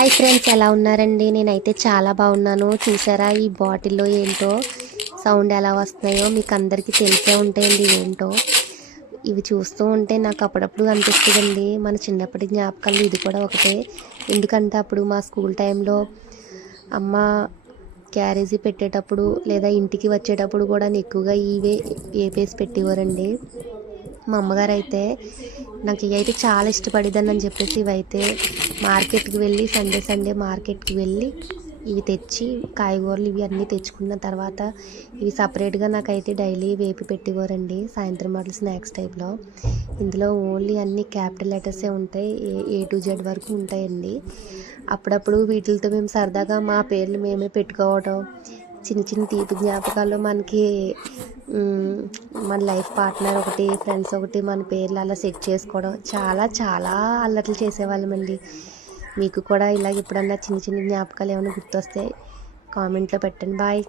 Hi friends ఎలా ఉన్నారండి? నేనైతే చాలా బాగున్నాను. చూసారా ఈ బాటిల్లో ఏంటో? సౌండ్ ఎలా వస్తున్నాయో మీకు అందరికీ తెలిసే ఉంటాయండి ఏంటో ఇవి చూస్తూ ఉంటే నాకు అప్పుడప్పుడు అనిపిస్తుందండి. మన చిన్నప్పటి జ్ఞాపకాలు ఇది కూడా ఒకటే. ఎందుకంటే అప్పుడు మా స్కూల్ టైంలో అమ్మ క్యారేజీ పెట్టేటప్పుడు లేదా ఇంటికి వచ్చేటప్పుడు కూడా ఎక్కువగా ఇవే వేపేసి పెట్టేవారండి. మా అమ్మగారు అయితే నాకు ఇవి అయితే చాలా ఇష్టపడిద్దని అని చెప్పేసి ఇవైతే మార్కెట్కి వెళ్ళి సండే సండే మార్కెట్కి వెళ్ళి ఇవి తెచ్చి కాయగూరలు ఇవి అన్నీ తెచ్చుకున్న తర్వాత ఇవి సపరేట్గా నాకైతే డైలీ వేపి పెట్టేవారండి. సాయంత్రం మాటలు స్నాక్స్ టైప్లో. ఇందులో ఓన్లీ అన్ని క్యాపిటల్ లెటర్సే ఉంటాయి. ఏ ఏ టు జెడ్ వరకు ఉంటాయండి. అప్పుడప్పుడు వీటితో మేము సరదాగా మా పేర్లు మేమే పెట్టుకోవడం చిన్న చిన్న తీపి జ్ఞాపకాలు మనకి మన లైఫ్ పార్ట్నర్ ఒకటి ఫ్రెండ్స్ ఒకటి మన పేర్లు అలా సెట్ చేసుకోవడం చాలా చాలా అల్లట్లు చేసేవాళ్ళమండి. మీకు కూడా ఇలాగ ఎప్పుడన్నా చిన్న చిన్న జ్ఞాపకాలు ఏమైనా గుర్తొస్తే కామెంట్లో పెట్టండి. బాయ్.